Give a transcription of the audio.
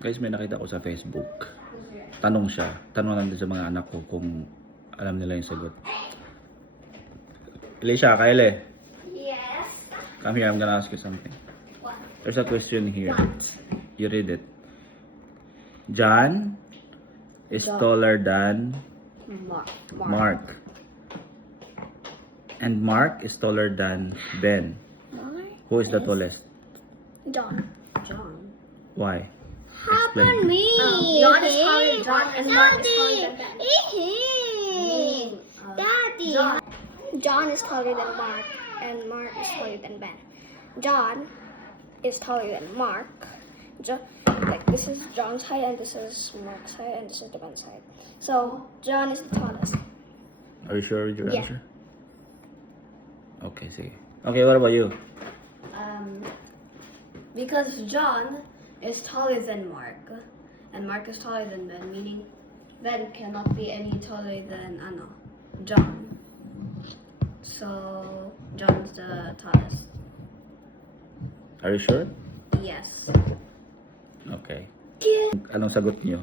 Guys, may nakita ko sa Facebook. Tanong siya. Tanong lang din sa mga anak ko kung alam nila yung sagot. Alicia, Kyle. Yes. Come here, I'm gonna ask you something. What? There's a question here. What? You read it. John is John. taller than Mark. And Mark is taller than Ben. Mark? Who is the tallest? John. Why? How Explain. can me? John is taller than John and Mark is taller than Ben. Daddy. John is taller than Mark and Mark is taller than Ben. John is taller than Mark. Like this is John's height and this is Mark's height and this is Ben's height. So John is the tallest. Are you sure with your Yeah. answer? Okay, sige. Okay, what about you? Because John is taller than Mark, and Mark is taller than Ben, meaning Ben cannot be any taller than John. So John's the tallest. Are you sure? Yes. Okay. Anong sagot niyo?